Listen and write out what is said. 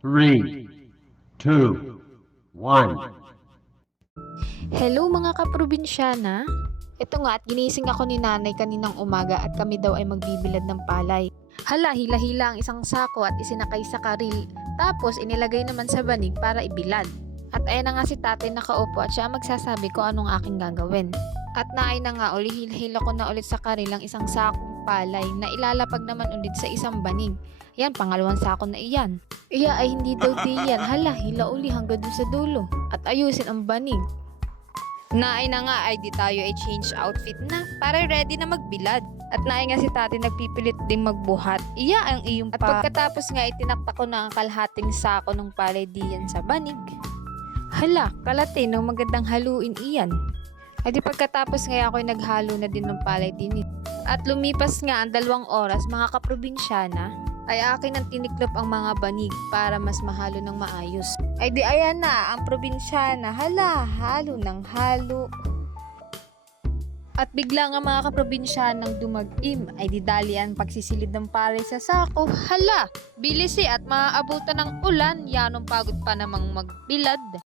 Three, two, one. Hello mga kaprobinsyana. Ito nga at ginising ako ni nanay kaninang umaga at kami daw ay magbibilad ng palay. Hala, hila-hila ang isang sako at isinakay sa karil. Tapos inilagay naman sa banig para ibilad. At ayan na nga si tatay nakaupo at siya ang magsasabi ko anong aking gagawin. At naay na nga uli hila ko na ulit sa karil ang isang sakong palay na ilalapag naman ulit sa isang banig. Yan, pangalawang sako na iyan. Iya ay hindi daw diyan. Hala, hila uli hanggang dun sa dulo. At ayusin ang banig. Naay na nga ay di tayo ay change outfit na para ready na magbilad. At naay nga si tatay nagpipilit ding magbuhat. Iya ang iyong pa. At pagkatapos nga ay tinaktak ko na ang kalahating sako ng palay diyan sa banig. Hala, kalate no magandang haluin iyan. Ay di pagkatapos nga ako'y naghalo na din ng palay din. At lumipas nga ang 2 oras mga kaprobinsyana ay akin ang tiniklop ang mga banig para mas mahalo ng maayos. Ay di ayan na ang probinsyana, hala, halo ng halo. At bigla nga mga kaprobinsyanang dumag-im ay didali ang pagsisilid ng palay sa sako. Hala, bilisi at maaabutan ng ulan, yanong pagod pa namang magbilad.